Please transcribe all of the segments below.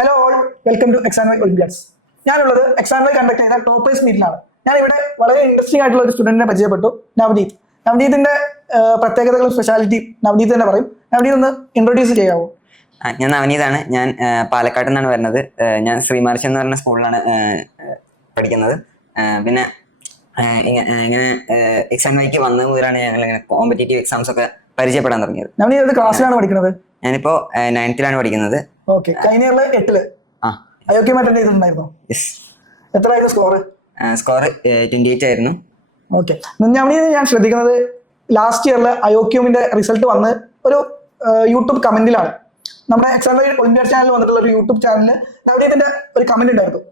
Hello all, welcome to എക്സാൻവൈ olympiads. ഞാനുള്ളത് എക്സാൻവൈ കണ്ടക്ട് ചെയ്ത ടോപ്പേഴ്സ് മീറ്റിലാണ്. ഞാനിവിടെ വളരെ ഇൻട്രസ്റ്റിംഗ് ആയിട്ടുള്ള ഒരു സ്റ്റുഡന്റിനെ പരിചയപ്പെട്ടു, നവനീത്. നവനീതിന്റെ പ്രത്യേകതകളും സ്പെഷ്യാലിറ്റിയും നവനീത് തന്നെ പറയും. നവനീത് ഒന്ന് ഇൻട്രൊഡ്യൂസ് ചെയ്യാവോ? ഞാൻ നവനീതാണ്. ഞാൻ പാലക്കാട് നിന്നാണ് വരുന്നത്. ഞാൻ ശ്രീമാർച്ച് എന്ന് പറഞ്ഞ സ്കൂളിലാണ് പഠിക്കുന്നത്. പിന്നെ ഇങ്ങനെ എക്സാൻവൈക്ക് വന്നത് മുതലാണ് ഞങ്ങൾ ഇങ്ങനെ കോമ്പറ്റേറ്റീവ് എക്സാംസ് ഒക്കെ പരിചയപ്പെടാൻ തുടങ്ങിയത്. നവനീത് ക്ലാസ്സിലാണ് പഠിക്കുന്നത്? ഞാനിപ്പോ 9th പഠിക്കുന്നത്. ഓക്കെ, കഴിഞ്ഞ 8th അയോഗ്യം അറ്റൻഡ് ചെയ്തിട്ടുണ്ടായിരുന്നോ? എത്രയായിരുന്നു സ്കോർ? സ്കോർ 28 ആയിരുന്നു. ഓക്കെ, നവനീത് ഞാൻ ശ്രദ്ധിക്കുന്നത് ലാസ്റ്റ് ഇയറിൽ അയോഗ്യമിന്റെ റിസൾട്ട് വന്ന് ഒരു യൂട്യൂബ് കമന്റിലാണ്. നമ്മുടെ എക്സാൻവൈ ഒളിമ്പിയാഡ് ചാനൽ വന്നിട്ടുള്ള ഒരു യൂട്യൂബ് ചാനലിൽ നവനീതിന്റെ ഒരു കമന്റ് ഉണ്ടായിരുന്നു.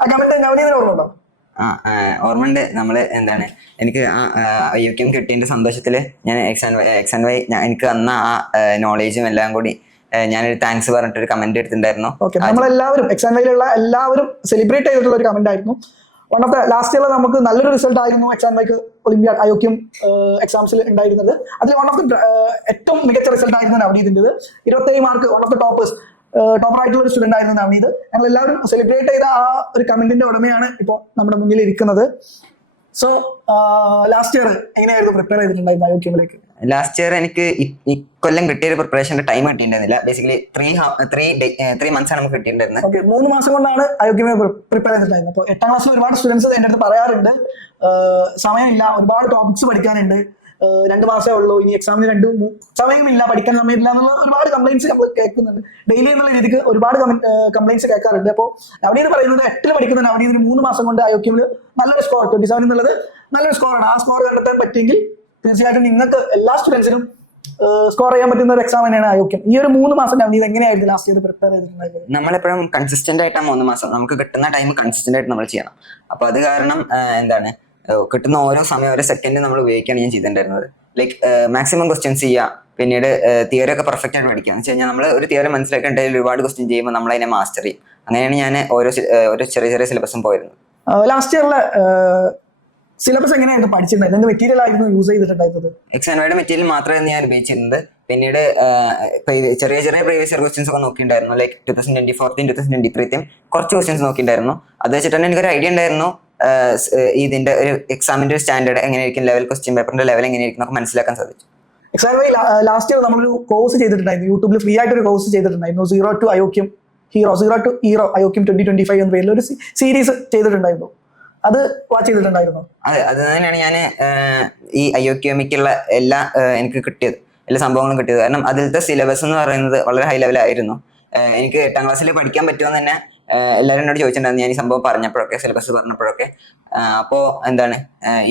ആ കമന്റ് നവനീതിന് ഓർമ്മയുണ്ടോ? ഓർമ്മയുണ്ട്. നമ്മള് എനിക്ക് അയോഗ്യം കിട്ടിയതിന്റെ സന്തോഷത്തില് ഞാൻ എക്സാൻവൈ എനിക്ക് വന്ന ആ നോളേജും എല്ലാം കൂടി ഞാനൊരു താങ്ക്സ് പറഞ്ഞിട്ട് ഒരു കമന്റ് എടുത്തിട്ടുണ്ടായിരുന്നു. ഓക്കെ, നമ്മളെല്ലാവരും എക്സാൻവൈയിലുള്ള എല്ലാവരും സെലിബ്രേറ്റ് ചെയ്തിട്ടുള്ള ഒരു കമന്റ് ആയിരുന്നു. വൺ ഓഫ് ദ ലാസ്റ്റ് ഇയറിൽ നമുക്ക് നല്ലൊരു റിസൾട്ട് ആയിരുന്നു എക്സാൻവൈക്ക് ഒളിമ്പിയാഡ് അയോഗ്യം എക്സാംസിൽ ഉണ്ടായിരുന്നത്. അതിൽ വൺ ഓഫ് ദ ഏറ്റവും മികച്ച റിസൾട്ട് ആയിരുന്നു നവനീതിൻ്റെത്. 27 mark, one of the topper ആയിട്ടുള്ള ഒരു സ്റ്റുഡന്റ് ആയിരുന്നു നവനീത്. ഞങ്ങൾ എല്ലാവരും സെലിബ്രേറ്റ് ചെയ്ത ആ ഒരു കമന്റിന്റെ ഉടമയാണ് ഇപ്പോൾ നമ്മുടെ മുന്നിൽ ഇരിക്കുന്നത്. സോ ലാസ്റ്റ് ഇയർ എങ്ങനെയായിരുന്നു പ്രിപ്പയർ ചെയ്തിട്ടുണ്ടായിരുന്നു അയോഗ്യമിലേക്ക്? ലാസ്റ്റ് ഇയർ എനിക്ക് ഈ കൊല്ലം കിട്ടിയ ഒരു പ്രിപ്പറേഷന്റെ ടൈം കിട്ടിയിട്ടുണ്ടായിരുന്നില്ല. ബേസിക്കലി 3 months ആണ് നമുക്ക് കിട്ടിയിട്ടുണ്ടായിരുന്നത്. ഓക്കെ, 3 മാസം കൊണ്ടാണ് അയോഗ്യമേ പ്രിപ്പയർ ചെയ്തിട്ടുണ്ടായിരുന്നത്. അപ്പോൾ 8ാം ക്ലാസ്സിൽ ഒരുപാട് സ്റ്റുഡൻസ് എൻ്റെ അടുത്ത് പറയാറുണ്ട്, സമയമില്ല, ഒരുപാട് ടോപ്പിക്സ് പഠിക്കാനുണ്ട്, 2 മാസമേ ഉള്ളൂ, ഇനി എക്സാമിന് സമയമില്ല, പഠിക്കാൻ സമയമില്ല എന്നുള്ള ഒരുപാട് കംപ്ലൈൻറ്റ്സ് നമ്മൾ കേൾക്കുന്നുണ്ട്. ഡെയിലി എന്നുള്ള രീതിക്ക് ഒരുപാട് കംപ്ലൈൻറ്റ്സ് കേൾക്കാറുണ്ട്. അപ്പോൾ നവനീത് പറയുന്നത് 8ൽ പഠിക്കുന്ന നവനീതിന് 3 മാസം കൊണ്ട് അയോഗ്യമിൽ നല്ലൊരു സ്കോർ 27 എന്നുള്ളത് നല്ലൊരു സ്കോറാണ്. ആ സ്കോർ കണ്ടെത്താൻ പറ്റിയെങ്കിൽ തീർച്ചയായിട്ടും നിങ്ങൾക്ക് എല്ലാ സ്റ്റുഡൻസിനും സ്കോർ ചെയ്യാൻ പറ്റുന്ന ഒരു എക്സാം തന്നെയാണ് അയോഗ്യം. ഈ ഒരു 3 മാസം നവനീത് എങ്ങനെയായിരുന്നു ലാസ്റ്റ് ഇയർ പ്രിപ്പയർ ചെയ്തിട്ടുണ്ടായിരുന്നത്? നമ്മളെപ്പോഴും കൺസിസ്റ്റന്റ് ആയിട്ടാണ് 3 മാസം നമുക്ക് കിട്ടുന്ന ടൈം കൺസിസ്റ്റന്റ് ആയിട്ട് നമ്മൾ ചെയ്യണം. അപ്പൊ അത് കാരണം കിട്ടുന്ന ഓരോ സമയം ഓരോ സെക്കൻഡ് നമ്മൾ ഉപയോഗിക്കുകയാണ് ഞാൻ ചെയ്തിട്ടുണ്ടായിരുന്നത്. ലൈക്ക് മാക്സിമം ക്വസ്റ്റ്യൻസ് ചെയ്യുക, പിന്നീട് തിയറി ഒക്കെ പെർഫെക്റ്റ് ആയിട്ട് പഠിക്കുക. എന്ന് വെച്ച് കഴിഞ്ഞാൽ നമ്മൾ ഒരു തിയറി മനസ്സിലാക്കേണ്ടതിൽ ഒരുപാട് ക്വസ്റ്റ്യൻ ചെയ്യുമ്പോൾ നമ്മൾ അതിനെ മാസ്റ്റർ ചെയ്യും. അങ്ങനെയാണ് ഞാൻ ഓരോ ചെറിയ സിലബസും പോയിരുന്നത്. ലാസ്റ്റ് ഇയറിലെ സിലബസ് എങ്ങനെയായിരുന്നു പഠിച്ചിട്ടുണ്ടായിരുന്നത്? എന്ത് മെറ്റീരിയൽ ആയിരുന്നു യൂസ് ചെയ്തിട്ടുണ്ടായിരുന്നത്? എക്സാൻവൈയുടെ മെറ്റീരിയൽ മാത്രമേ ഞാൻ ഉപയോഗിച്ചിരുന്നത്. പിന്നീട് ചെറിയ പ്രീവിയസ് ഇയർ ക്വസ്റ്റ്യൻസ് ഒക്കെ നോക്കിയിട്ടുണ്ടായിരുന്നു. ലൈക്ക് 2024 2023 കുറച്ച് ക്വസ്റ്റ്യൻസ് നോക്കിയിട്ടുണ്ടായിരുന്നു. അത് വെച്ചിട്ട് തന്നെ എനിക്കൊരു ഐഡിയ ഉണ്ടായിരുന്നു ഇതിന്റെ ഒരു എക്സാമിന്റെ ഒരു സ്റ്റാൻഡേർഡ് എങ്ങനെയായിരിക്കും, ലെവൽ ക്വസ്റ്റ്യൻ പേപ്പറിന്റെ ലെവൽ എങ്ങനെയായിരിക്കും നമുക്ക് മനസ്സിലാക്കാൻ സാധിച്ചു. എക്സാൻവൈ ലാസ്റ്റ് ഇയർ നമ്മളൊരു കോഴ്സ് ചെയ്തിട്ടുണ്ടായിരുന്നു, യൂട്യൂബിൽ ഫ്രീ ആയിട്ട് ഒരു കോഴ്സ് ചെയ്തിട്ടുണ്ടായിരുന്നു. 0 to അയോഗ്യം ഹീറോ, 0 to ഹീറോ അയോഗ്യം 2025 എന്ന പേരിൽ ഒരു സീരീസ് ചെയ്തിട്ടുണ്ടായിരുന്നു. അത് വാച്ച് ചെയ്തിട്ടുണ്ടായിരുന്നു. അതെ, അത് തന്നെയാണ് ഞാൻ ഈ അയോഗ്യമിക്കുള്ള എനിക്ക് കിട്ടിയത്, എല്ലാ സംഭവങ്ങളും കിട്ടിയത്. കാരണം അതിലത്തെ സിലബസ് എന്ന് പറയുന്നത് വളരെ ഹൈ ലെവലായിരുന്നു. എനിക്ക് 8ാം ക്ലാസ്സിൽ പഠിക്കാൻ പറ്റുമെന്ന് തന്നെ എല്ലാവരും എന്നോട് ചോദിച്ചിട്ടുണ്ടായിരുന്നു ഞാൻ ഈ സംഭവം പറഞ്ഞപ്പോഴൊക്കെ, സിലബസ് പറഞ്ഞപ്പോഴൊക്കെ. അപ്പോ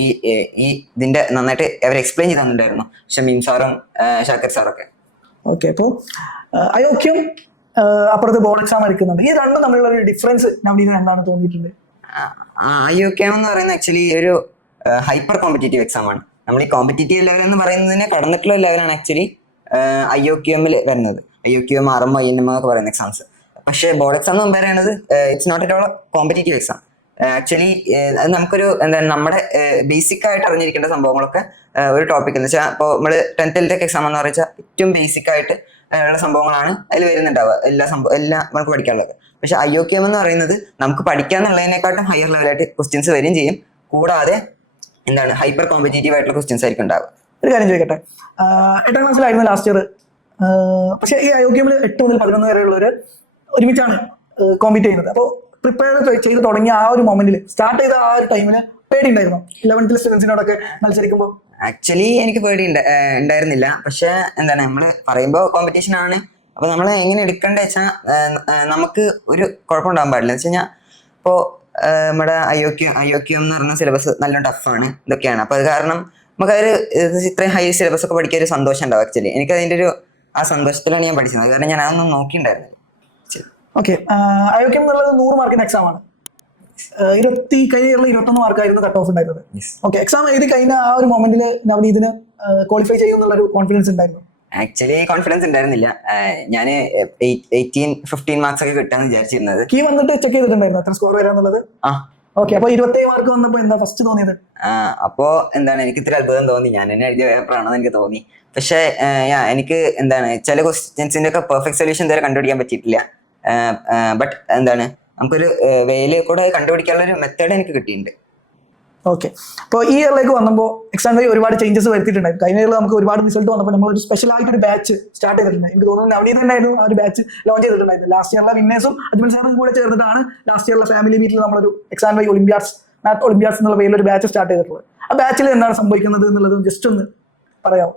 ഈ ഇതിന്റെ നന്നായിട്ട് അവർ എക്സ്പ്ലെയിൻ ചെയ്ത് തന്നിട്ടുണ്ടായിരുന്നു ഷമീം സാറും ഷാക്കിർ സാറൊക്കെ. ഓക്കെ, അപ്പോൾ അയോഗ്യം അപ്പുറത്ത് ബോർഡ് എക്സാം എടുക്കുന്നുണ്ട്. ഈ രണ്ടും തമ്മിലുള്ള ഒരു ഡിഫറൻസ് നവനീതിന് എന്താണ് തോന്നിയിട്ടുണ്ട്? അയോഗ്യം എന്ന് പറയുന്നത് ആക്ച്വലി ഒരു ഹൈപ്പർ കോമ്പറ്റേറ്റീവ് എക്സാം ആണ്. നമ്മൾ ഈ കോമ്പറ്റേറ്റീവ് ലെവൽ എന്ന് പറയുന്നതിനെ കടന്നിട്ടുള്ള ലെവലാണ് ആക്ച്വലി IOQM വരുന്നത്. IOQM, RM, INM ഒക്കെ പറയുന്ന എക്സാംസ്. പക്ഷേ ബോർഡ് എക്സാം എന്ന് പറയുന്നത് it's not at all competitive exam. Actually അത് നമുക്കൊരു നമ്മുടെ ബേസിക് ആയിട്ട് അറിഞ്ഞിരിക്കേണ്ട സംഭവങ്ങളൊക്കെ ഒരു ടോപ്പിക് എന്ന് വെച്ചാൽ ഇപ്പോൾ നമ്മൾ 10th എക്സാം എന്ന് പറഞ്ഞാൽ ഏറ്റവും ബേസിക് ആയിട്ട് ഉള്ള സംഭവങ്ങളാണ് അതിൽ വരുന്നുണ്ടാവുക, എല്ലാം നമുക്ക് പഠിക്കാനുള്ളത്. പക്ഷെ IOQM എന്ന് പറയുന്നത് നമുക്ക് പഠിക്കാന്നുള്ളതിനെക്കാട്ടും ഹയർ ലെവലായിട്ട് ക്വസ്റ്റ്യൻസ് വരികയും ചെയ്യും. കൂടാതെ ഹൈപ്പർ കോമ്പറ്റേറ്റീവ് ആയിട്ടുള്ള ക്വസ്റ്റ്യൻസ് ആയിരിക്കും ഉണ്ടാവുക. ഒരു കാര്യം ചോദിക്കട്ടെ, 8ാം ക്ലാസ്സിലായിരുന്നു ലാസ്റ്റ് ഇയർ. പക്ഷേ ഈ അയോഗ്യമിൽ 8 മുതൽ 11 വരെയുള്ളവർ ഒരുമിച്ചാണ് കോമ്പീറ്റ് ചെയ്യുന്നത്. അപ്പോൾ പ്രിപ്പയർ ചെയ്ത് തുടങ്ങിയ ആ ഒരു മൊമെന്റിൽ, സ്റ്റാർട്ട് ചെയ്ത ആ ഒരു ടൈമിൽ പേടി ഉണ്ടായിരുന്നു 11th സ്റ്റുഡൻസിനോടൊക്കെ മത്സരിക്കുമ്പോൾ? ആക്ച്വലി എനിക്ക് പേടി ഉണ്ടായിരുന്നില്ല. പക്ഷെ നമ്മള് പറയുമ്പോൾ കോമ്പറ്റീഷൻ ആണ്, അപ്പൊ നമ്മൾ എങ്ങനെ എടുക്കേണ്ടത് വെച്ചാൽ നമുക്ക് ഒരു കുഴപ്പമുണ്ടാകാൻ പാടില്ല. എന്ന് വെച്ച് കഴിഞ്ഞാൽ ഇപ്പോൾ നമ്മുടെ അയോഗ്യം എന്ന് പറഞ്ഞ സിലബസ് നല്ല ടഫാണ്, ഇതൊക്കെയാണ്. അപ്പൊ അത് കാരണം നമുക്കതൊരു ഇത്രയും ഹൈ സിലബസ് ഒക്കെ പഠിക്കാൻ ഒരു സന്തോഷം ഉണ്ടാവും. ആക്ച്വലി എനിക്ക് അതിന്റെ ആ സന്തോഷത്തിലാണ് ഞാൻ പഠിച്ചത്. കാരണം ഞാൻ അതൊന്നും നോക്കിയിട്ടുണ്ടായിരുന്നില്ല. ഓക്കെ, അയോഗ്യം എന്നുള്ളത് 100 മാർക്കിന്റെ എക്സാം ആണ്. 21 മാർക്കായിരുന്നു കട്ട് ഓഫ് ഉണ്ടായിരുന്നത്. ഓക്കെ, എക്സാം എഴുതി കഴിഞ്ഞ ആ ഒരു മൊമെന്റിൽ നവനീതിന് ക്വാളിഫൈ ചെയ്യുന്നുള്ള ഒരു കോൺഫിഡൻസ് ഉണ്ടായിരുന്നു? ആക്ച്വലി കോൺഫിഡൻസ് ഉണ്ടായിരുന്നില്ല. ഞാൻ 15 മാർക്സ് ഒക്കെ കിട്ടാന്ന് വിചാരിച്ചിരുന്നത്. കീ വന്നിട്ട് ചെക്ക് ചെയ്തിട്ടുണ്ടായിരുന്നു എത്ര സ്കോർ വരാന്നുള്ളത്? ഓക്കെ, അപ്പൊ 27 മാർക്ക് വന്നപ്പോ എന്താ ഫസ്റ്റ് തോന്നിയത്? അപ്പോ എനിക്ക് ഇത്ര അത്ഭുതം തോന്നി, ഞാൻ എന്നെ എഴുതിയ പേപ്പറാണെന്ന് എനിക്ക് തോന്നി. പക്ഷെ എനിക്ക് ചില ക്വസ്റ്റ്യൻസിന്റെ ഒക്കെ പെർഫെക്റ്റ് സൊല്യൂഷൻ ഇതുവരെ കണ്ടുപിടിക്കാൻ പറ്റിയിട്ടില്ല. ബട്ട് എന്താണ് നമുക്കൊരു വേയിൽ കൂടെ കണ്ടുപിടിക്കാനുള്ള ഒരു മെത്തേഡ് എനിക്ക് കിട്ടിയിട്ടുണ്ട്. ഓക്കെ, അപ്പോൾ ഈ ഇയറിലേക്ക് വന്നപ്പോൾ എക്സാം വഴി ഒരുപാട് ചേഞ്ചസ് വരുത്തിയിട്ടുണ്ടായിരുന്നു. കഴിഞ്ഞ ഇയറിൽ നമുക്ക് ഒരുപാട് റിസൾട്ട് വന്നപ്പോൾ നമ്മൾ ഒരു സ്പെഷ്യൽ ആയിട്ട് ഒരു ബാച്ച് സ്റ്റാർട്ട് ചെയ്തിട്ടുണ്ട്. എനിക്ക് തോന്നുന്നു നവനീത് തന്നെയായിരുന്നു ആ ഒരു ബാച്ച് ലോഞ്ച് ചെയ്തിട്ടുണ്ടായിരുന്നു. ലാസ്റ്റ് ഇയറിലെ വിന്നേഴ്സും അജ്മൽ സാറും കൂടെ ചേർന്നിട്ടാണ് ലാസ്റ്റ് ഇയറിലെ ഫാമിലി മീറ്റിൽ നമ്മളൊരു എക്സാം വഴി മാത്ത് ഒളിമ്പ്യാഡ്സ് എന്നുള്ള പേരിൽ ഒരു ബാച്ച് സ്റ്റാർട്ട് ചെയ്തിട്ടുള്ളത്. ആ ബാച്ചിൽ എന്താണ് സംഭവിക്കുന്നത് എന്നുള്ളത് ജസ്റ്റ് ഒന്ന് പറയാമോ?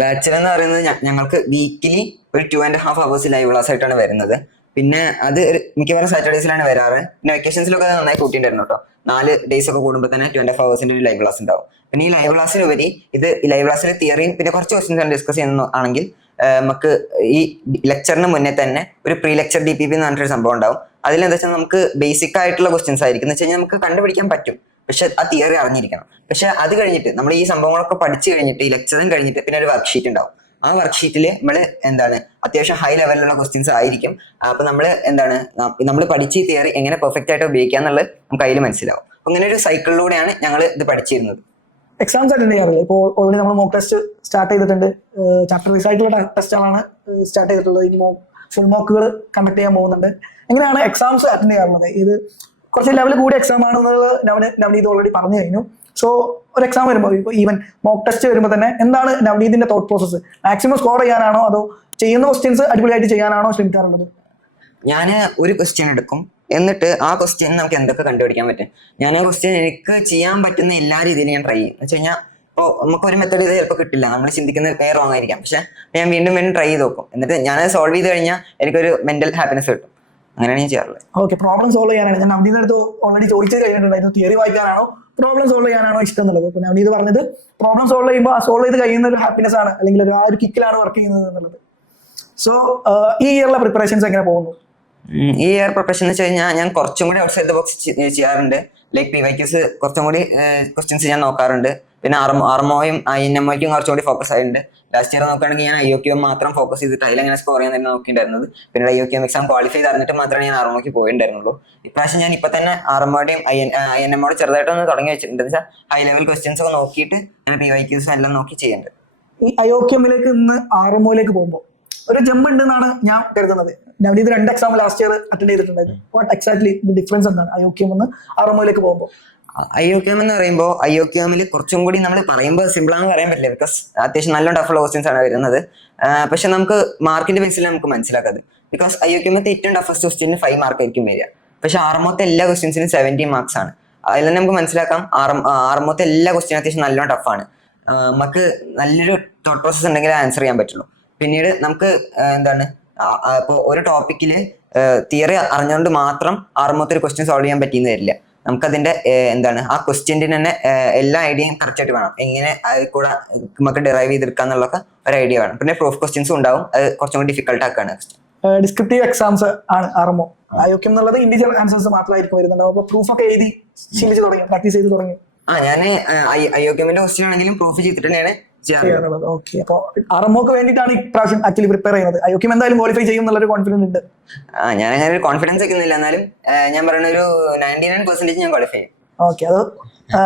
ബാച്ചിൽ എന്ന് പറയുന്നത് ഞങ്ങൾക്ക് വീക്കിലി ഒരു 2.5 hours ലൈവ് ക്ലാസ് ആയിട്ടാണ് വരുന്നത്. പിന്നെ അത് മിക്കവാറും സാറ്റർഡേസിലാണ് വരാറ്. പിന്നെ വെക്കേഷൻസിലൊക്കെ നന്നായി കൂട്ടിയിട്ടുണ്ടായിരുന്നു കേട്ടോ. 4 days ഒക്കെ കൂടുമ്പോൾ തന്നെ 2.5 hours ഒരു ലൈവ് ക്ലാസ് ഉണ്ടാവും. പിന്നെ ഈ ലൈവ് ക്ലാസ്സിനുപരി ഇത് ലൈവ് ക്ലാസ്സിലെ തിയറിയും പിന്നെ കുറച്ച് ക്വസ്റ്റ്യൻസ് ഡിസ്കസ് ചെയ്യുന്ന ആണെങ്കിൽ നമുക്ക് ഈ ലെക്ചറിന് മുന്നേ തന്നെ ഒരു പ്രീ ലെക്ചർ DPP എന്ന് പറഞ്ഞിട്ടൊരു സംഭവം ഉണ്ടാവും. അതിലെന്താ വെച്ചാൽ നമുക്ക് ബേസിക് ആയിട്ടുള്ള ക്വസ്റ്റ്യൻസ് ആയിരിക്കും. എന്ന് വെച്ച് കഴിഞ്ഞാൽ നമുക്ക് കണ്ടുപിടിക്കാൻ പറ്റും, പക്ഷെ ആ തിയറി അറിഞ്ഞിരിക്കണം. പക്ഷെ അത് കഴിഞ്ഞിട്ട് നമ്മൾ ഈ സംഭവങ്ങളൊക്കെ പഠിച്ചു കഴിഞ്ഞിട്ട് ഈ ലെക്ചറും കഴിഞ്ഞിട്ട് പിന്നെ ഒരു വർക്ക്ഷീറ്റ് ഉണ്ടാവും. ആ വർക്ക്ഷീറ്റിൽ നമ്മൾ എന്താണ് അത്യാവശ്യം ഹൈ ലെവലിലുള്ള ക്വസ്റ്റ്യൻസ് ആയിരിക്കും. അപ്പൊ നമ്മൾ പഠിച്ച ഈ തിയറി എങ്ങനെ പെർഫെക്റ്റ് ആയിട്ട് ഉപയോഗിക്കുക എന്നുള്ളത് നമുക്ക് അതിൽ മനസ്സിലാവും. അങ്ങനെ ഒരു സൈക്കിളിലൂടെയാണ് ഞങ്ങൾ ഇത് പഠിച്ചിരുന്നത്. എക്സാംസ് അറ്റൻഡ് ചെയ്യാറില്ല. ഇപ്പോൾ ഓൾറെഡി നമ്മൾ മോക്ക് ടെസ്റ്റ് സ്റ്റാർട്ട് ചെയ്തിട്ടുണ്ട്. ചാപ്റ്റർ വൈസ് ആയിട്ടുള്ള ടെസ്റ്റുകളാണ് സ്റ്റാർട്ട് ചെയ്തിട്ടുള്ളത്. ഇനി ഫുൾ മോക്കുകൾ കണ്ടക്ട് ചെയ്യാൻ പോകുന്നുണ്ട്. എങ്ങനെയാണ് എക്സാംസ് അറ്റൻഡ് ചെയ്യാറുള്ളത്? ഇത് കുറച്ച് ലെവൽ കൂടി എക്സാം ആണെന്നുള്ളത് നവനീത് ഓൾറെഡി പറഞ്ഞു കഴിഞ്ഞു. സോ ഒരു എക്സാം വരുമ്പോൾ ഇപ്പോൾ ഈവൻ മോക്ക് ടെസ്റ്റ് വരുമ്പോൾ തന്നെ എന്താണ് നവനീതിന്റെ തോട്ട് പ്രോസസ്സ്? മാക്സിമം സ്കോർ ചെയ്യാനാണോ അതോ ചെയ്യുന്ന ക്വസ്റ്റ്യൻസ് അടിപൊളിയായിട്ട് ചെയ്യാനാണോ ശ്രമിക്കാറുള്ളത്? ഞാൻ ഒരു ക്വസ്റ്റ്യൻ എടുക്കും, എന്നിട്ട് ആ ക്വസ്റ്റ്യൻ നമുക്ക് എന്തൊക്കെ കണ്ടുപിടിക്കാൻ പറ്റും. ഞാൻ ആ ക്വസ്റ്റ്യൻ എനിക്ക് ചെയ്യാൻ പറ്റുന്ന എല്ലാ രീതിയിലും ഞാൻ ട്രൈ ചെയ്യും. എന്ന് വെച്ച് കഴിഞ്ഞാൽ ഇപ്പോൾ നമുക്ക് ഒരു മെത്തേഡ് ഇത് ചിലപ്പോൾ കിട്ടില്ല, നമ്മൾ ചിന്തിക്കുന്നത് വേറെ റോങ് ആയിരിക്കാം. പക്ഷെ ഞാൻ വീണ്ടും ട്രൈ ചെയ്ത് നോക്കും. എന്നിട്ട് ഞാനത് സോൾവ് ചെയ്ത് കഴിഞ്ഞാൽ എനിക്കൊരു മെന്റൽ ഹാപ്പിനെസ് കിട്ടും. അങ്ങനെയാണ് ഞാൻ ചെയ്യാറുള്ളത്. ഓക്കെ, പ്രോബ്ലം സോൾവ് ചെയ്യാനാണ് ഞാൻ നവനീത് അടുത്ത് ഓൾറെഡി ചോദിച്ചു കഴിഞ്ഞിട്ടുണ്ടായിരുന്നു. തിയറി വായിക്കാനാണോ പ്രോബ്ലം സോൾവ് ചെയ്യാനാണോ ഇഷ്ടം എന്നുള്ളത്. ഇപ്പൊ നവനീത് പറഞ്ഞത് പ്രോബ്ലം സോൾവ് ചെയ്യുമ്പോൾ ആ സോൾവ് ചെയ്ത് കഴിയുന്ന ഒരു ഹാപ്പിനെസ് ആണ്, അല്ലെങ്കിൽ ആ ഒരു കിക്കിലാണ് വർക്ക് ചെയ്യുന്നത് എന്നുള്ളത്. സോ ഈ ഇയറിലെ പ്രിപ്പറേഷൻസ് എങ്ങനെ പോകുന്നു? ഈ ഇയർ പ്രിപ്പറേഷൻ എന്ന് വെച്ച് കഴിഞ്ഞാൽ ഞാൻ കുറച്ചും കൂടി ഔട്ട്സൈഡ് ദ ബോക്സ് ചെയ്യാറുണ്ട്. ലൈക്ക് PYQs കുറച്ചും കൂടി ക്വസ്റ്റ്യൻസ് ഞാൻ നോക്കാറുണ്ട്. പിന്നെ ആർമോയും INMOയ്ക്കും കുറച്ചും കൂടി ഫോക്കസ് ആയിട്ടുണ്ട്. ലാസ്റ്റ് ഇയർ നോക്കുകയാണെങ്കിൽ ഞാൻ IOQM മാത്രം ഫോക്കസ് ചെയ്തിട്ട് അതിലെങ്ങനെ സ്കോർ ചെയ്യാൻ തന്നെ നോക്കിയിട്ടുണ്ടായിരുന്നത്. പിന്നെ IOQM എക്സാം ക്വാളിഫൈ ചെയ്തിട്ട് മാത്രമേ ഞാൻ ആർമോയ്ക്ക് പോയിട്ടുണ്ടായിരുന്നുള്ളൂ. ഇപ്രാവശ്യം ഞാൻ ഇപ്പൊ തന്നെ ആർമോയുടെയും INMOയുടെ ചെറുതായിട്ടൊന്ന് തുടങ്ങി വെച്ചിട്ടുണ്ട്. വെച്ചാൽ ഹൈ ലെവൽ ക്വസ്റ്റ്യൻസ് ഒക്കെ നോക്കിയിട്ട് ഞാൻ PYQs എല്ലാം നോക്കി ചെയ്യുന്നുണ്ട്. ഈ IOQMലേക്ക് ഇന്ന് ആർമോയിലേക്ക് പോകുമ്പോൾ ഒരു ജമ്പ് ഉണ്ടെന്നാണ് ഞാൻ കരുതുന്നത്. Navneeth 2 exam last year attend ചെയ്തിട്ടുണ്ടായിരുന്നു. വാട്ട് എക്സാക്ട്ലി ഡിഫറൻസ് എന്താണ് IOQM എന്ന് ആർമോയിലേക്ക് പോകുമ്പോൾ? IOQM എന്ന് പറയുമ്പോൾ IOQMൽ കുറച്ചും കൂടി നമ്മൾ പറയുമ്പോൾ സിമ്പിളാന്ന് പറയാൻ പറ്റില്ല, ബിക്കോസ് അത്യാവശ്യം നല്ല ടഫുള്ള ക്വസ്റ്റ്യൻസ് ആണ് വരുന്നത്. പക്ഷെ നമുക്ക് മാർക്കിന്റെ ബേസിൽ നമുക്ക് മനസ്സിലാക്കാത്. ബിക്കോസ് IOQMത്തെ ഏറ്റവും ടഫസ്റ്റ് ക്വസ്റ്റ്യന് 5 മാർക്ക് ആയിരിക്കും വരിക. പക്ഷെ ആർമോത്തെ എല്ലാ ക്വസ്റ്റ്യൻസിനും 70 മാർക്സ് ആണ്. അതിൽ തന്നെ നമുക്ക് മനസ്സിലാക്കാം ആർമോത്തെ എല്ലാ ക്വസ്റ്റ്യനും അത്യാവശ്യം നല്ലോണം ടഫാണ്. നമുക്ക് നല്ലൊരു തോട്ട് പ്രോസസ് ഉണ്ടെങ്കിൽ ആൻസർ ചെയ്യാൻ പറ്റുള്ളൂ. പിന്നീട് നമുക്ക് എന്താണ് ഇപ്പോൾ ഒരു ടോപ്പിക്കിൽ തിയറി അറിഞ്ഞുകൊണ്ട് മാത്രം ആർമോത്തെ ഒരു ക്വസ്റ്റ്യൻ സോൾവ് ചെയ്യാൻ പറ്റിയെന്ന് വരില്ല. നമുക്കതിന്റെ എന്താണ് ആ ക്വസ്റ്റ്യൻ്റെ തന്നെ എല്ലാ ഐഡിയയും കറക്റ്റ് ആയിട്ട് വേണം. എങ്ങനെ അതിൽ കൂടെ നമുക്ക് ഡിറൈവ് ചെയ്തെടുക്കുക എന്നുള്ളൊക്കെ ഒരു ഐഡിയ വേണം. പിന്നെ പ്രൂഫ് ക്വസ്റ്റ്യൻസും ഉണ്ടാവും, അത് കുറച്ചും കൂടി ഡിഫിക്കൽട്ട് ആക്കുകയാണ്. ഡിസ്ക്രിപ്റ്റീവ് എക്സാംസ് ആണ് ആർമോ. IOQM എന്നുള്ളത് ഇൻഡിവിജ്വൽ ആൻസേഴ്സ് മാത്രമായിരിക്കും വരുന്നുണ്ട്. അപ്പോൾ പ്രൂഫ് ഒക്കെ എഴുതി ശീലിച്ച് തുടങ്ങി, പ്രാക്ടീസ് ചെയ്ത് തുടങ്ങി. ഞാൻ IOQMന്റെ ക്വസ്റ്റ്യൻ ആണെങ്കിലും പ്രൂഫ് ചെയ്തിട്ട് തന്നെയാണ് ചെയ്യാറുള്ളത്. ഓക്കെ, അപ്പോൾ ആർമോക്ക് വേണ്ടിയിട്ടാണ് ഇപ്രാവശ്യം ആക്ച്വലി പ്രിപ്പയർ ചെയ്യുന്നത്. IOQM എന്തായാലും ക്വാളിഫൈ ചെയ്യും എന്നുള്ളൊരു കോൺഫിഡൻസ് ഉണ്ട്. ഞാൻ അങ്ങനെ ഒരു കോൺഫിഡൻസ് ഒക്കെയൊന്നുമില്ല, എന്നാലും ഞാൻ പറയുന്ന ഒരു 99% ഞാൻ ക്വാളിഫൈ ചെയ്യും. ഓക്കെ, അത്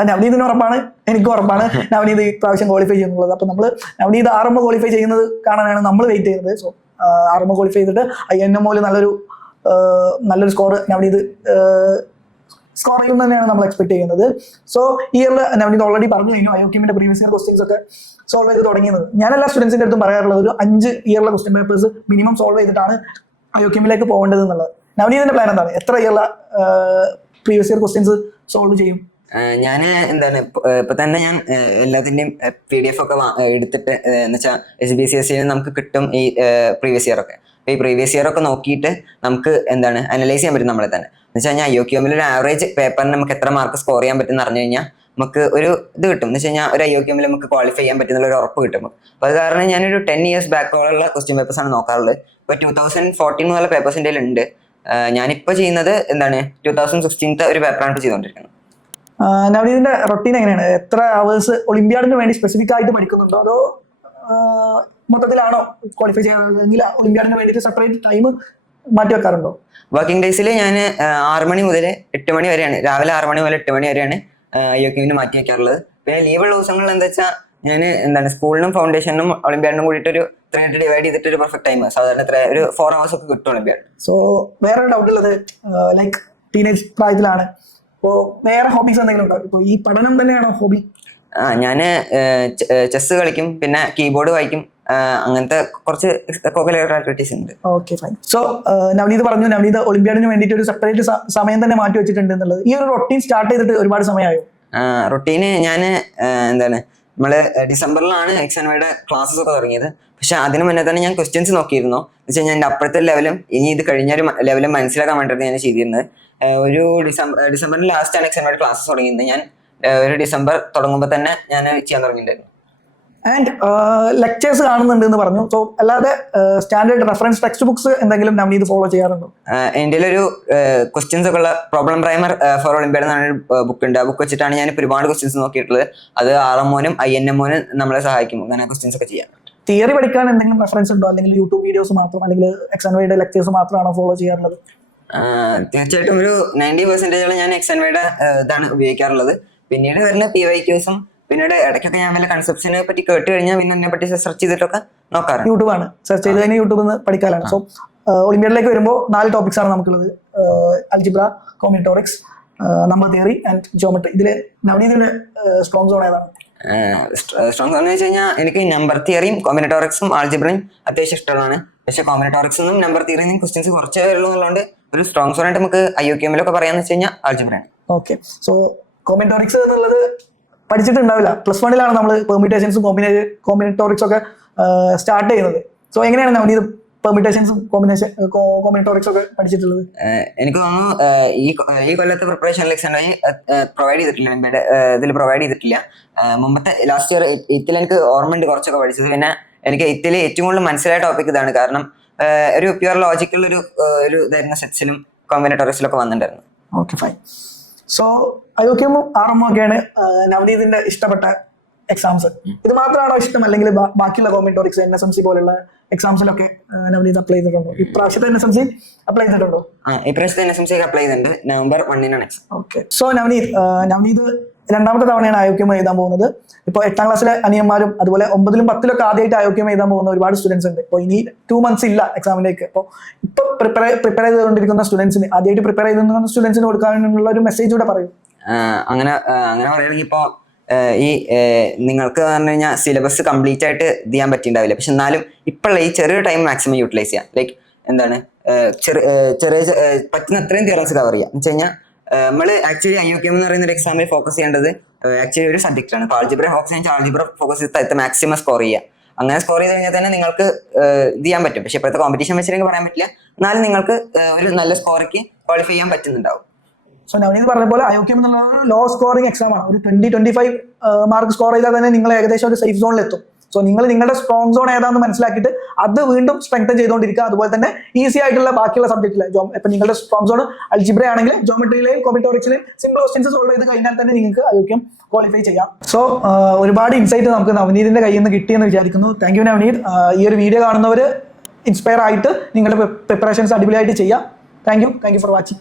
നവനീതിന് ഉറപ്പാണ്, എനിക്കും ഉറപ്പാണ് നവനീത് ഇപ്രാവശ്യം ക്വാളിഫൈ ചെയ്യുന്നുള്ളത്. അപ്പൊ നമ്മൾ നവനീത് ആർമോ ക്വാളിഫൈ ചെയ്യുന്നത് കാണാനാണ് നമ്മൾ വെയിറ്റ് ചെയ്യുന്നത്. സോ ആർമോ ക്വാളിഫൈ ചെയ്തിട്ട് INMOയിൽ നല്ലൊരു സ്കോർ നവനീത് സ്കോർ ചെയ്യും തന്നെയാണ് നമ്മൾ എക്സ്പെക്ട് ചെയ്യുന്നത്. സോ ഈ ഇയറിൽ നവനീത് ഓൾറെഡി പറഞ്ഞു കഴിഞ്ഞു IOQMന്റെ പ്രീവിയസ് ഇയർ ക്വസ്റ്റ്യൻസ് ഒക്കെ സോൾവ് ചെയ്ത് തുടങ്ങിയത്. ഞാൻ എല്ലാ സ്റ്റുഡൻസിന്റെ അടുത്തും പറയാറുള്ളത് ഒരു 5 ഇയറിലെ ക്വസ്റ്റ്യൻ പേപ്പേഴ്സ് മിനിമം സോൾവ് ചെയ്തിട്ടാണ് IOQMലേക്ക് പോകേണ്ടത് എന്നുള്ളത്. നവനീതിന്റെ പ്ലാൻ എന്താണ്? എത്ര ഇയറിലെ പ്രീവിയസ് ഇയർ ക്വസ്റ്റ്യൻസ് സോൾവ് ചെയ്യും? ഞാൻ എന്താണ് ഇപ്പൊ തന്നെ ഞാൻ എല്ലാത്തിന്റെയും PDF ഒക്കെ എടുത്തിട്ട് എന്ന് വെച്ചാൽ SBCSE നമുക്ക് കിട്ടും ഈ പ്രീവിയസ് ഇയർ ഒക്കെ. ഈ പ്രീവിയസ് ഇയർ ഒക്കെ നോക്കിയിട്ട് നമുക്ക് എന്താണ് അനലൈസ് ചെയ്യാൻ പറ്റും നമ്മളെ തന്നെ. എന്ന് വെച്ച് കഴിഞ്ഞാൽ IOQMൽ ഒരു ആവറേജ് പേപ്പറിന് നമുക്ക് എത്ര മാർക്ക് സ്കോർ ചെയ്യാൻ പറ്റും എന്ന് പറഞ്ഞു കഴിഞ്ഞാൽ നമുക്ക് ഒരു ഇത് കിട്ടും. എന്ന് വെച്ച് കഴിഞ്ഞാൽ ഒരു IOQMൽ നമുക്ക് ക്വാളിഫൈ ചെയ്യാൻ പറ്റുന്ന ഒരു ഉറപ്പ് കിട്ടും. അപ്പൊ അത് കാരണം ഞാനൊരു 10 years ബാക്കോടുള്ള ക്വസ്റ്റ്യൻ പേപ്പേഴ്സ് ആണ് നോക്കാറുള്ളത്. ഇപ്പൊ 2014 മുതലുള്ള പേപ്പേഴ്സിന്റെ ഉണ്ട്. ഞാനിപ്പോ ചെയ്യുന്നത് എന്താണ് 2016 ഒരു പേപ്പറാണ് ചെയ്തുകൊണ്ടിരിക്കുന്നത്. നവനീതിന്റെ റൊട്ടീൻ എങ്ങനെയാണ്? എത്ര അവേഴ്സ് ഒളിമ്പ്യാഡിന് വേണ്ടി സ്പെസിഫിക് ആയിട്ട് പഠിക്കുന്നുണ്ടോ, അതോ മൊത്തത്തിലാണോ ക്വാളിഫൈ ചെയ്യാൻ, അല്ലെങ്കിൽ ഒളിമ്പ്യാഡിന് വേണ്ടിയിട്ട് സെപ്പറേറ്റ് ടൈം മാറ്റി വെക്കാറുണ്ടോ? വർക്കിംഗ് ഡേയ്സിൽ ഞാൻ 6 മണി മുതൽ 8 മണി വരെയാണ്, രാവിലെ 6 മണി മുതൽ 8 മണി വരെയാണ് IOQMന് മാറ്റി വെക്കാറുള്ളത്. പിന്നെ ലീവുള്ള ദിവസങ്ങളിൽ എന്താ വെച്ചാൽ ഞാൻ എന്താണ് സ്കൂളിനും ഫൗണ്ടേഷനും ഒളിമ്പ്യാഡിനും കൂടിയിട്ട് ഒരു 3 ഡിവൈഡ് ചെയ്തിട്ട് ഒരു പെർഫെക്റ്റ് ടൈം സാധാരണ ഒരു 4 hours ഒക്കെ കിട്ടും ഒളിമ്പ്യാഡ്. സോ വേറെ ഡൗട്ട് ഉള്ളത് ലൈക്ക് ടീനേജ് പ്രായത്തിലാണ്, അപ്പോൾ വേറെ ഹോബീസ് എന്തെങ്കിലും ഉണ്ടോ? ഇപ്പോൾ ഈ പഠനം തന്നെയാണോ ഹോബി? ഞാന് ചെസ് കളിക്കും, പിന്നെ കീബോർഡ് വായിക്കും, അങ്ങനത്തെ കുറച്ച് കോക്കുലർ ആക്ടിവിറ്റീസ് ഉണ്ട്. Okay fine. സോ നവനീത് പറഞ്ഞു നവനീത് ഒളിമ്പ്യാഡിന് വേണ്ടിയിട്ട് ഒരു സെപ്പറേറ്റ് സമയം തന്നെ മാറ്റി വെച്ചിട്ടുണ്ട് എന്നുള്ളത്. ഈ ഒരു റൊട്ടീൻ സ്റ്റാർട്ട് ചെയ്തിട്ട് ഒരുപാട് സമയമായോ? റൊട്ടീന് ഞാൻ എന്താണ് നമ്മള് ഡിസംബറിലാണ് എക്സാമിയുടെ ക്ലാസ്സസ് ഒക്കെ തുടങ്ങിയത്. പക്ഷെ അതിന് മുന്നേ തന്നെ ഞാൻ ക്വസ്റ്റ്യൻസ് നോക്കിയിരുന്നു. എന്ന് വെച്ചാൽ ഞാൻ എൻ്റെ അപ്പുറത്തെ ലെവലും ഇനി ഇത് കഴിഞ്ഞൊരു ലെവലും മനസ്സിലാക്കാൻ വേണ്ടിയിട്ട് ഞാൻ ചെയ്തിരുന്നത്. ഒരു ഡിസംബറിന് ലാസ്റ്റാണ് എക്സാമിയുടെ ക്ലാസ്സസ് തുടങ്ങിയത്. ഞാൻ ഒരു ഡിസംബർ തുടങ്ങുമ്പോൾ തന്നെ ഞാൻ ചെയ്യാൻ തുടങ്ങിയിട്ടുണ്ടായിരുന്നു. ആൻഡ് ലെക്ചേഴ്സ് കാണുന്നുണ്ട് എന്ന് പറഞ്ഞു. സോ അല്ലാതെ സ്റ്റാൻഡേർഡ് റെഫറൻസ് ടെക്സ്റ്റ് ബുക്സ് എന്തെങ്കിലും നവനീത് ഫോളോ ചെയ്യാറുണ്ടോ? എൻ്റെ ഒരു ക്വസ്റ്റ്യൻസ് ഒക്കെ ഉള്ള പ്രോബ്ലം പ്രൈമർ ഫോർ ഒളിമ്പ്യാഡ് എന്നാണ് ബുക്ക് ഉണ്ട്. ആ ബുക്ക് വെച്ചിട്ടാണ് ഞാൻ ഒരുപാട് ക്വസ്റ്റ്യൻസ് നോക്കിയിട്ടുള്ളത്. അത് RMOനും INMOനും നമ്മളെ സഹായിക്കും അങ്ങനെ ക്വസ്റ്റ്യൻസ് ഒക്കെ ചെയ്യാൻ. തിയറി പഠിക്കാൻ എന്തെങ്കിലും റെഫറൻസ് ഉണ്ടോ, അല്ലെങ്കിൽ യൂട്യൂബ് വീഡിയോസ് മാത്രം, അല്ലെങ്കിൽ എക്സാൻവയുടെ ലെക്ചേഴ്സ് മാത്രമാണോ ഫോളോ ചെയ്യാറുള്ളത്? തീർച്ചയായിട്ടും ഒരു 90% ഞാൻ എക്സാൻവയുടെ ഇതാണ് ഉപയോഗിക്കാറുള്ളത്. പിന്നീട് വരുന്ന PYQസും പിന്നീട് ഇടയ്ക്കൊക്കെ ഞാൻ വല്ല കൺസെപ്ഷനെ പറ്റി കേട്ട് കഴിഞ്ഞാൽ പിന്നെ അതിനെ പറ്റി സെർച്ച് ചെയ്തിട്ടൊക്കെ നോക്കാറുണ്ട്. യൂട്യൂബാണ് സെർച്ച് ചെയ്ത് കഴിഞ്ഞാൽ യൂട്യൂബിൽ നിന്ന് പഠിക്കാനാണ്. സോ ഒളിമ്പ്യാഡിലേക്ക് വരുമ്പോൾ 4 ടോപ്പിക്സ് ആണ് നമുക്കുള്ളത്: algebra, combinatorics, number theory and geometry. ഇതിൽ നവനീതിന്റെ സ്ട്രോങ് സോൺ ഏതാണ്? സ്ട്രോങ് സോൺ എന്ന് വെച്ച് കഴിഞ്ഞാൽ എനിക്ക് നമ്പർ തിയറിയും കോമ്പിനേറ്റോറിക്സും ആൾജിബ്രയും അത്യാവശ്യം ഇഷ്ടമാണ്. പക്ഷെ കോമ്പിനേറ്റോറിക്സും നമ്പർ തിയറിയും ക്വസ്റ്റ്യൻസ് കുറച്ചേ ഉള്ളൂ എന്നുള്ളതുകൊണ്ട് ഒരു സ്ട്രോങ് സോൺ ആയിട്ട് നമുക്ക് IOQM-ലൊക്കെ പറയാന്ന് വെച്ച് കഴിഞ്ഞാൽ ആൾജിബ്രയാണ്. ഓക്കെ. സോ കോമ്പിനേറ്റോറിക്സ് എന്നുള്ളത് പഠിച്ചിട്ടുണ്ടാവില്ല. +1 നമ്മൾ പെർമിറ്റേഷൻസും കോമ്പിനേറ്റോറിക്സ് ഒക്കെ സ്റ്റാർട്ട് ചെയ്യുന്നത്. സോ എങ്ങനെയാണ് നവനീത് പെർമിറ്റേഷൻസും കോമ്പിനേറ്റോറിക്സ് ഒക്കെ പഠിച്ചിട്ടുള്ളത്? എനിക്ക് തോന്നുന്നു ഈ കൊല്ലത്തെ പ്രിപ്പറേഷൻ എക്സാമിനായി പ്രൊവൈഡ് ചെയ്തിട്ടില്ല, ഇതിൽ പ്രൊവൈഡ് ചെയ്തിട്ടില്ല. മുമ്പത്തെ ലാസ്റ്റ് ഇയർ 8th എനിക്ക് ഓർമ്മയുണ്ട് കുറച്ചൊക്കെ പഠിച്ചത്. പിന്നെ എനിക്ക് 8th ഏറ്റവും കൂടുതൽ മനസ്സിലായ ടോപ്പിക് ഇതാണ്. കാരണം ഒരു പ്യുവർ ലോജിക്കൽ ഒരു ഇതായിരുന്ന സെറ്റ്സിലും കോമ്പിനേറ്റോറിക്സിലൊക്കെ വന്നിട്ടുണ്ടായിരുന്നു. Okay fine. So IOQM RMO ഒക്കെയാണ് നവനീതിന്റെ ഇഷ്ടപ്പെട്ട എക്സാംസ്. ഇത് മാത്രമാണോ ഇഷ്ടം, അല്ലെങ്കിൽ ബാക്കിയുള്ള കോമ്പിനേറ്റോറിക്സ് NSMC പോലുള്ള എക്സാംസിലൊക്കെ നവനീത് അപ്ലൈ ചെയ്തിട്ടുണ്ടോ? ഇപ്രാവശ്യത്തെ NSMC അപ്ലൈ ചെയ്തിട്ടുണ്ടോ? ഇപ്രാവശ്യത്തെ NSMC അപ്ലൈ ചെയ്തിട്ടുണ്ട്. November 1 exam. Okay. So Navneeth രണ്ടാമത്തെ തവണയാണ് IOQM എഴുതാൻ പോകുന്നത്. ഇപ്പോൾ 8ാം ക്ലാസ്സിലെ അനിയന്മാരും അതുപോലെ 9ലും 10ലും ഒക്കെ ആദ്യമായിട്ട് IOQM എഴുതാൻ പോകുന്ന ഒരുപാട് സ്റ്റുഡൻസ് ഉണ്ട്. ഇപ്പോൾ ഇനി 2 months ഇല്ല എക്സാമിലേക്ക്. അപ്പോൾ ഇപ്പൊ പ്രിപ്പയർ ചെയ്തുകൊണ്ടിരിക്കുന്ന സ്റ്റുഡൻസിന്, ആദ്യമായിട്ട് പ്രിപ്പയർ ചെയ്തിരിക്കുന്ന സ്റ്റുഡൻസിന് കൊടുക്കാനുള്ള ഒരു മെസ്സേജ് കൂടെ പറയും. അങ്ങനെ പറയുകയാണെങ്കിൽ ഇപ്പോൾ ഈ നിങ്ങൾക്ക് പറഞ്ഞു കഴിഞ്ഞാൽ സിലബസ് കംപ്ലീറ്റ് ആയിട്ട് ഇത് ചെയ്യാൻ പറ്റിയിട്ടുണ്ടാവില്ല. പക്ഷെ എന്നാലും ഇപ്പോഴുള്ള ഈ ചെറിയൊരു ടൈം മാക്സിമം യൂട്ടിലൈസ് ചെയ്യാം. ലൈക്ക് എന്താണ് ചെറിയ പറ്റുന്ന അത്രയും തിയറംസ് കവർ ചെയ്യാം. എന്ന് വെച്ച് കഴിഞ്ഞാൽ നമ്മൾ ആക്ച്വലി IOQM എന്ന് പറയുന്ന ഒരു എക്സാമിൽ ഫോക്കസ് ചെയ്യേണ്ടത് ആക്ച്വലി ഒരു സബ്ജക്റ്റ് ആണ്. ആൾജിബ്ര ഫോക്കസ് ചെയ്യാൻ ആൾജിബ്ര ഫോക്കസ് ചെയ്ത് മാക്സിമം സ്കോർ ചെയ്യുക. അങ്ങനെ സ്കോർ ചെയ്ത് കഴിഞ്ഞാൽ തന്നെ നിങ്ങൾക്ക് ഇത് ചെയ്യാൻ പറ്റും. പക്ഷെ ഇപ്പോഴത്തെ കോമ്പറ്റീഷൻ വെച്ചിട്ട് പറയാൻ പറ്റില്ല. എന്നാലും നിങ്ങൾക്ക് ഒരു നല്ല സ്കോറൊക്കെ ക്വാളിഫൈ ചെയ്യാൻ പറ്റുന്നുണ്ടാവും. സോ നവനീത് പറഞ്ഞ പോലെ IOQM എന്നുള്ള ലോ സ്കോറിംഗ് എക്സാം ആണ്. ഒരു 20-25 മാർക്ക് സ്കോർ ചെയ്താൽ തന്നെ നിങ്ങൾ ഏകദേശം ഒരു സേഫ് സോണിൽ എത്തും. സോ നിങ്ങൾ നിങ്ങളുടെ സ്ട്രോങ് സോൺ ഏതാണെന്ന് മനസ്സിലാക്കിയിട്ട് അത് വീണ്ടും സ്ട്രെങ്തൻ ചെയ്തുകൊണ്ടിരിക്കുക. അതുപോലെ തന്നെ ഈസി ആയിട്ടുള്ള ബാക്കിയുള്ള സബ്ജക്റ്റിലെ ഇപ്പൊ നിങ്ങളുടെ സ്ട്രോങ് സോൺ അൽജിബ്ര ആണെങ്കിൽ ജോമെട്രിയിലെയും കോമ്പിനേറ്റോറിക്സിലെയും സിമ്പിൾ ക്വസ്റ്റ്യൻസ് സോൾവ് ചെയ്ത് കഴിഞ്ഞാൽ തന്നെ നിങ്ങൾക്ക് IOQM ക്വാളിഫൈ ചെയ്യാം. സോ ഒരുപാട് ഇൻസൈറ്റ് നമുക്ക് നവനീതിന്റെ കയ്യിൽ നിന്ന് കിട്ടിയെന്ന് വിചാരിക്കുന്നു. Thank you Navneeth. ഈ ഒരു വീഡിയോ കാണുന്നവർ ഇൻസ്പയർ ആയിട്ട് നിങ്ങളുടെ പ്രിപ്പറേഷൻസ് അടിപൊളിയായിട്ട് ചെയ്യാം. Thank you for watching.